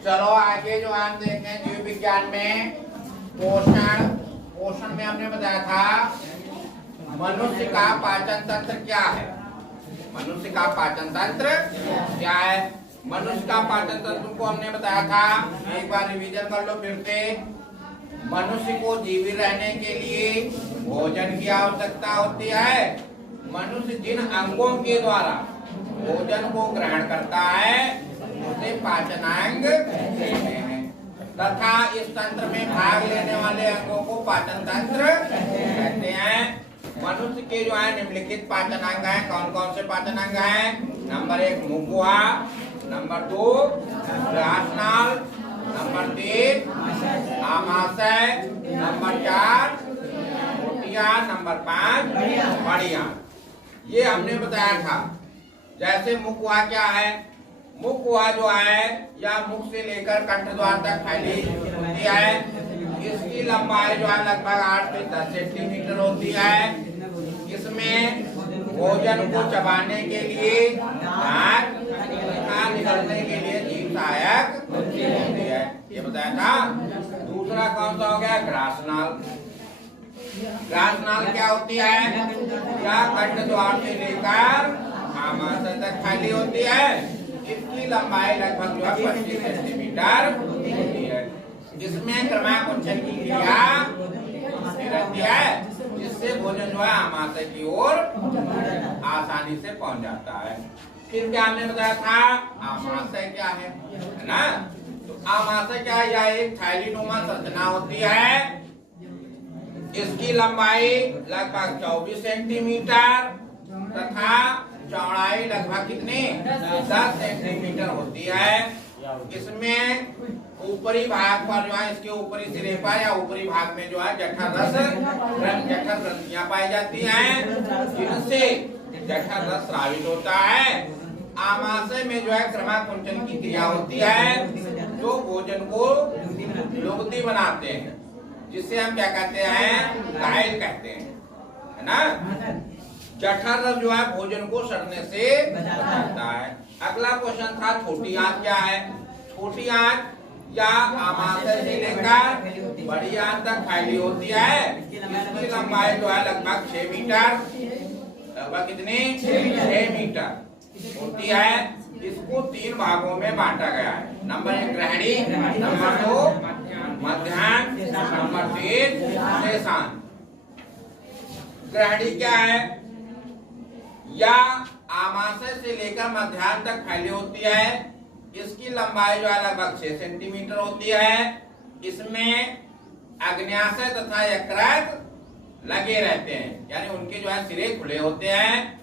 चलो आगे जो हम देखें जीव विज्ञान में पोषण। पोषण में हमने बताया था मनुष्य का पाचन तंत्र क्या है। मनुष्य का पाचन तंत्र क्या है? मनुष्य का पाचन तंत्र को हमने बताया था, एक बार रिवीजन कर लो फिर से। मनुष्य को जीवित रहने के लिए भोजन की आवश्यकता होती है। मनुष्य जिन अंगों के द्वारा भोजन को ग्रहण करता है उसे पाचनांग कहते हैं, तथा इस तंत्र में भाग लेने वाले अंगों को पाचन तंत्र कहते हैं। मनुष्य के जो है निम्नलिखित पाचनांग हैं। कौन कौन से पाचनांग हैं? नंबर 1 मुखगुहा, नंबर 2 ग्रासनाल, नंबर 3 आमाशय, नंबर 4 मोतियान, नंबर 5 मणियान। ये हमने बताया था। जैसे मुखगुहा क्या है? मुखगुहा जो है या मुख से लेकर कंठ द्वार तक फैली होती है। इसकी लंबाई जो है लगभग 8 से 10 सेंटीमीटर होती है। इसमें भोजन को चबाने के लिए निकलने के लिए जीव सहायक होती है, ये बताया था। दूसरा कौन सा हो गया? ग्रासनाल। ग्रासनाल क्या होती है? या कंठ द्वार से लेकर आमाशय तक फैली होती है। इसकी लंबाई लगभग जो है 25 सेंटीमीटर होती है। इसमें क्रमाकुंचन की क्रिया रहती है, जिससे भोजन जो है आमाशय की ओर आसानी से पहुंच जाता है। फिर क्या हमने बताया था? आमाशय क्या है ना? तो आमाशय क्या है? यह एक थैलीनुमा संरचना होती है। इसकी लंबाई लगभग 24 सेंटीमीटर तथा चौड़ाई लगभग कितनी? 10 सेंटीमीटर होती है। इसमें ऊपरी भाग पर जो है, इसके ऊपरी सिरे पर या ऊपरी भाग में जो है जठर ग्रंथियां पाई जाती हैं, जिनसे जठर रस स्रावित होता है। आमाशय में जो है क्रमाकुंचन की क्रिया होती है, जो भोजन को लुगदी बनाते हैं, जिससे हम क्या कहते हैं? गाइल कहते हैं, है ना। जठर रस जो है भोजन को सड़ने से बचाता है। अगला क्वेश्चन था छोटी आंत क्या है? छोटी आंत या आमाशय से लेकर बड़ी आंत तक फैली होती है। इसकी लंबाई जो है लगभग 6 मीटर, लगभग कितनी? 6 मीटर होती है। इसको 3 भागों में बांटा गया है। नंबर 1 ग्रहणी, नंबर 2 मध्याह्न, नंबर 3 शेषांत। ग्रहणी क्या है? या आमाशय से लेकर मध्याह्न तक फैली होती है। इसकी लंबाई जो है लगभग 6 सेंटीमीटर होती है। इसमें अग्न्याशय तथा यकृत लगे रहते हैं, यानी उनके जो है सिरे खुले होते हैं।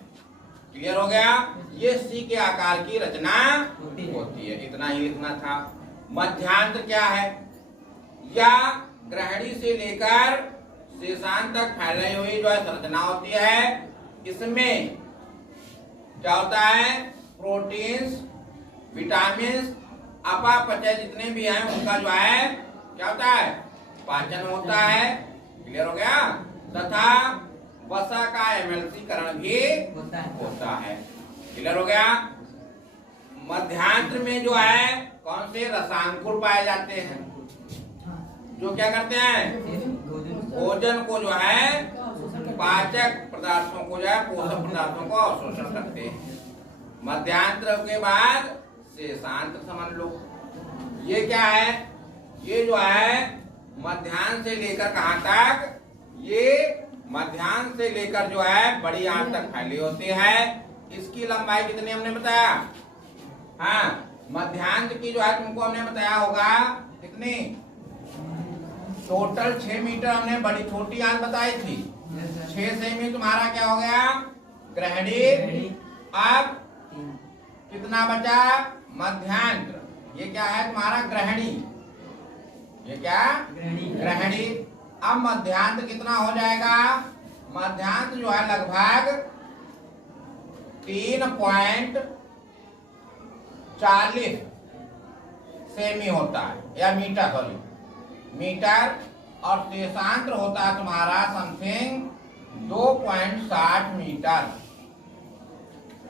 क्लियर हो गया? ये सी के आकार की रचना होती है। इतना ही लिखना था। मध्यांत्र क्या है? या ग्रहणी से लेकर शेषांत तक फैलाई हुई जो है संरचना होती है। इसमें क्या होता है? प्रोटीन्स, विटामिन, अपापचय जितने भी हैं उनका जो है क्या होता है? पाचन होता है। क्लियर हो गया? तथा वसा का एमल्सीकरण भी होता है। क्लियर हो गया? मध्यांत्र में जो है कौन से रसांकुर पाए जाते हैं, जो क्या करते हैं? भोजन को जो है पाचक पदार्थों को जो है पोषक पदार्थों को अवशोषण करते हैं। मध्यांत्र के बाद शेषांत्र समझ लो। ये क्या है? ये जो है मध्याह्न से लेकर कहां तक? ये मध्याह्न से लेकर जो है बड़ी आंत तक फैली होती है। इसकी लंबाई कितनी हमने बताया? हाँ, मध्याह्न की जो है तुमको हमने बताया होगा कितनी? टोटल 6 मीटर हमने बड़ी छोटी आंत बताई थी। 6 सेमी तुम्हारा क्या हो गया? ग्रहणी। अब कितना बचा? मध्यांत्र। ये क्या है तुम्हारा? ग्रहणी। ये क्या? ग्रहणी। अब मध्यांत्र कितना हो जाएगा? मध्यांत्र जो है लगभग 3.40 सेमी होता है, या मीटर, सॉरी मीटर। और शेषांत्र होता है तुम्हारा समथिंग 2.60 मीटर।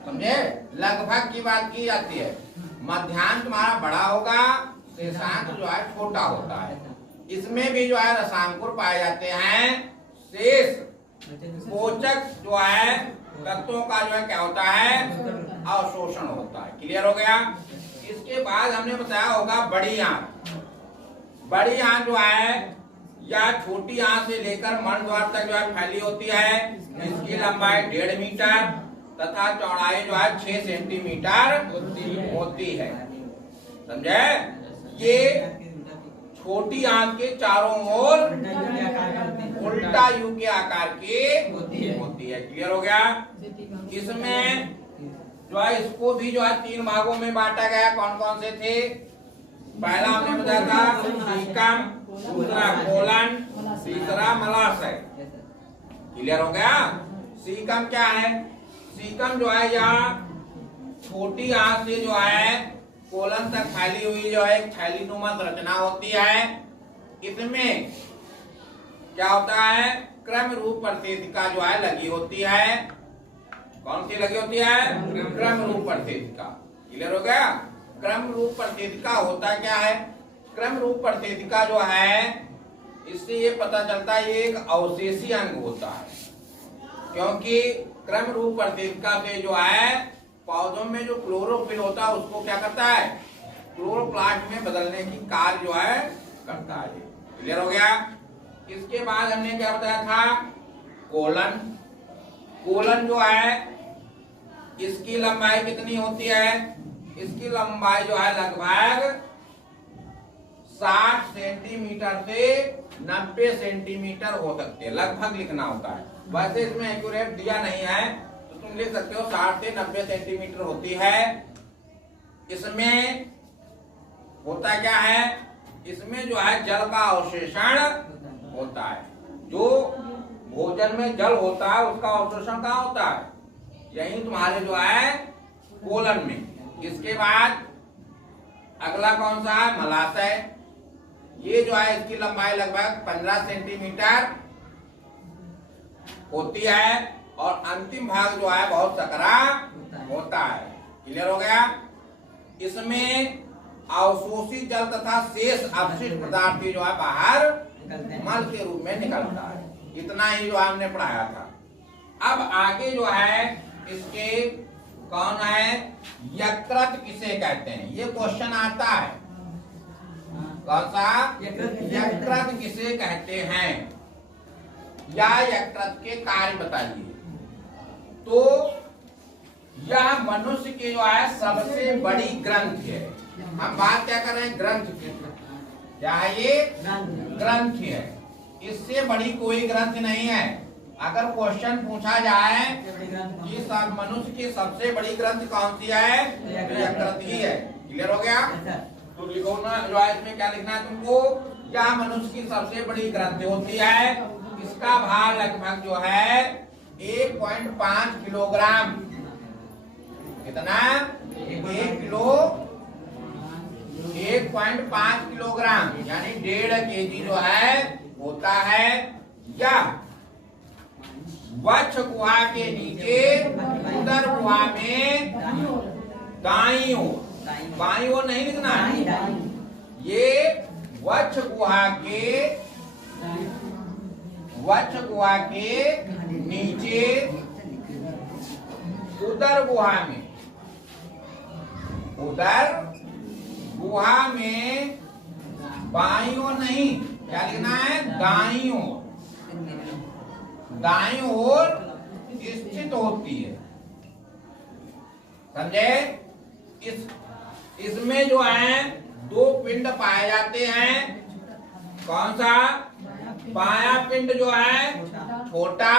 समझे? लगभग की बात की जाती है। मध्याह्न तुम्हारा बड़ा होगा, शेषांक जो है छोटा होता है। इसमें भी जो है रसांकुर पाए जाते हैं। शेष पोषक जो है तत्वों का जो है क्या होता है, अवशोषण होता है। क्लियर हो गया। इसके बाद हमने बताया होगा बड़ी आंत। बड़ी आंत जो है या छोटी आंत से लेकर मन द्वार तक जो है फैली होती है। इसकी लंबाई 1.5 मीटर तथा चौड़ाई जो है 6 सेंटीमीटर होती है। समझे। ये छोटी आंत के चारों ओर उल्टा यू के आकार की होती है। क्लियर हो गया। इसमें जो है इसको भी जो है 3 भागों में बांटा गया। कौन कौन से थे? पहला हमने बताया था सीकम, दूसरा कोलन, तीसरा मलाशय। क्लियर हो गया। सीकम क्या है? सीकम जो है यहाँ छोटी आंत से जो है कोलन तक फैली हुई जो है एक थैलीनुमा संरचना होती है। इसमें क्या होता है, क्रम रूप प्रतिष्ठिका जो है लगी होती है। कौन सी लगी होती है? क्रम रूप प्रतिष्ठिका। क्लियर हो गया। क्रम रूप प्रतिष्ठिका होता क्या है? क्रम रूप प्रतिष्ठिका जो है इससे ये पता चलता है ये एक अवशेषी अंग होता है, क्योंकि क्रम रूप प्रतिष्ठिका से जो है पौधों में जो क्लोरोफिल होता है उसको क्या करता है, क्लोरोप्लास्ट में बदलने की कार्य जो है करता है। क्लियर हो गया। इसके बाद हमने क्या बताया था, कोलन। कोलन जो है इसकी लंबाई कितनी होती है? इसकी लंबाई जो है लगभग 60 सेंटीमीटर से 90 सेंटीमीटर हो सकती है। लगभग लिखना होता है, वैसे इसमें एक्यूरेट दिया नहीं है तो तुम लिख सकते हो 60 से 90 सेंटीमीटर होती है। इसमें होता क्या है, इसमें जो है जल का अवशोषण होता है। जो भोजन में जल होता है उसका अवशोषण कहाँ होता है? यही तुम्हारे जो है कोलन में। इसके बाद अगला कौन सा है? मलाशय। ये जो है इसकी लंबाई लगभग 15 सेंटीमीटर होती है और अंतिम भाग जो है बहुत सकरा होता है। क्लियर हो गया। इसमें अवशोषित जल तथा शेष अपशिष्ट पदार्थ जो है बाहर मल के रूप में निकलता है। इतना ही जो हमने पढ़ाया था। अब आगे जो है इसके कौन है, यकृत किसे कहते हैं? ये क्वेश्चन आता है। कौन सा? यकृत किसे कहते हैं या यकृत के कार्य बताइए। तो यह मनुष्य के जो है सबसे बड़ी ग्रंथि है। हम बात क्या कर रहे हैं? ग्रंथि की। क्या है ये? ग्रंथि है। इससे बड़ी कोई ग्रंथि नहीं है। अगर क्वेश्चन पूछा जाए कि सब मनुष्य की सबसे बड़ी ग्रंथि कौन सी है, तो यकृत ही है। क्लियर हो गया। तो लिखो ना जो है इसमें क्या लिखना है तुमको, क्या मनुष्य की सबसे बड़ी ग्रंथि होती है। इसका भार लगभग जो है 1.5 किलोग्राम। कितना? 1.5 किलोग्राम यानी 1.5 केजी जो है होता है। या वक्ष गुहा के नीचे उदर गुहा में दाईं ओर, बाईं ओर नहीं लिखना है। ये वक्ष गुहा के नीचे उदर गुहा में, उदर गुहा में बाईं ओर नहीं, क्या लिखना है? दाईं ओर, दाईं ओर स्थित होती है। समझे। इसमें जो है 2 पिंड पाए जाते हैं। कौन सा? बायां पिंड जो है छोटा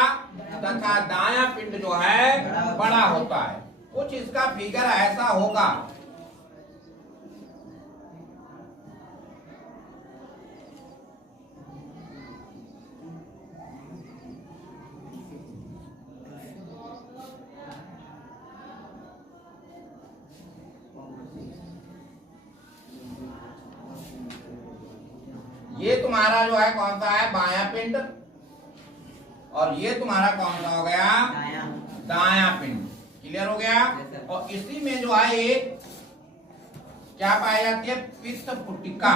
तथा दायां पिंड जो है बड़ा होता है। कुछ इसका फिगर ऐसा होगा। ये तुम्हारा जो है कौन सा है? बायां पिंड। और ये तुम्हारा कौन सा हो गया? दायां पिंड। क्लियर हो गया। और इसी में जो है एक क्या पाई जाती है? पित्त पुटिका।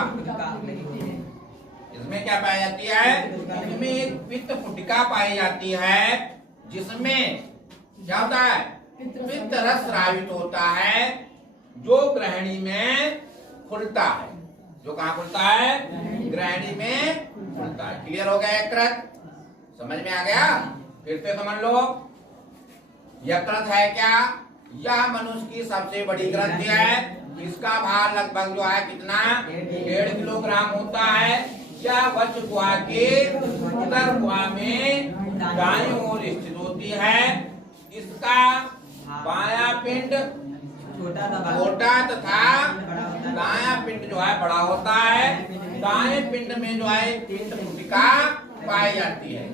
इसमें क्या पाई जाती है? इसमें एक पित्त पुटिका पाई जाती है, जिसमें क्या होता है? पित्त रस स्रावित होता है, जो ग्रहणी में खुलता है। जो कहाँ खुलता है? ग्रहणी में खुलता है। क्लियर हो गया? यकृत समझ में आ गया? फिर से समझ लो, यकृत है क्या? यह मनुष्य की सबसे बड़ी ग्रंथि है। इसका भार लगभग जो है कितना? 1.5 किलोग्राम होता है। यह वक्ष गुहा के उत्तर गुहा में दाईं ओर स्थित होती है। इसका बायां पिंड छोटा तथा दायां पिंड जो है बड़ा होता है। दाएं पिंड में जो है पिंड पुटिका पाई जाती है।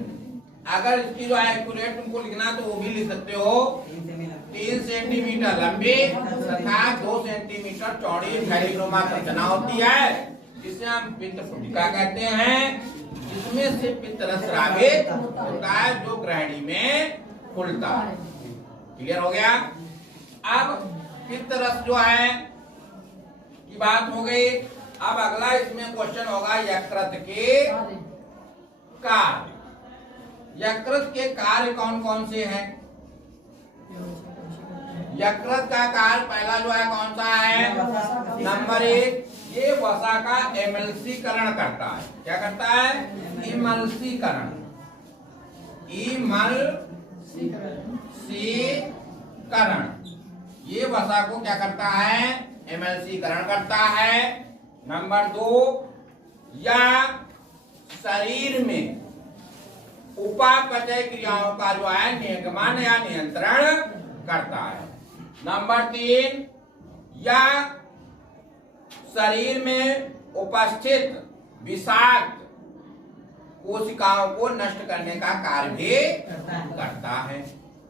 अगर इसकी जो है एक्यूरेट तुमको लिखना तो वो भी लिख सकते हो। 3 सेंटीमीटर लंबी तथा 2 सेंटीमीटर चौड़ी फैलिग्नोमा संरचना होती है, जिसे हम पित्त पुटिका कहते हैं। जिसमें से पित्त रस स्रावित होता है, जो ग्रहणी में खुलता है। क्लियर हो गया? अब पित्त रस जो है की बात हो गई। अब अगला इसमें क्वेश्चन होगा यकृत के कार्य। यकृत के कार्य कौन कौन से हैं? यकृत का कार्य पहला जो है कौन सा है? नंबर 1, ये वसा का एमल्सीकरण करता है। क्या करता है? इमल्सीकरण। ये वसा को क्या करता है? एमल्सीकरण करता है। नंबर 2, या शरीर में उपापचय क्रियाओं का जो है निगमन या नियंत्रण करता है। नंबर 3, या शरीर में उपस्थित विषाक्त कोशिकाओं को नष्ट करने का कार्य भी करता है।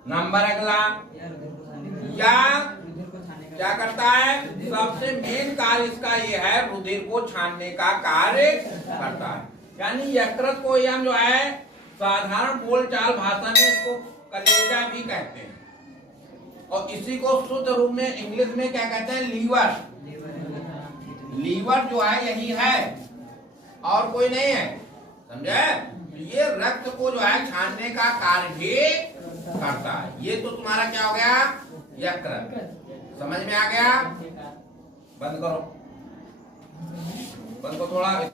नंबर अगला, या क्या करता है? सबसे मेन कार्य इसका ये है, रुधिर को छानने का कार्य करता है। यानी यकृत को हम जो है साधारण बोलचाल भाषा में इसको कलेजा भी कहते हैं, और इसी को शुद्ध रूप में इंग्लिश में क्या कहते हैं? लीवर। लीवर जो है यही है और कोई नहीं है, समझे? ये रक्त को जो है छानने का कार्य भी करता है। ये तो तुम्हारा क्या हो गया? यकृत। समझ में आ गया? बंद करो, बंद को थोड़ा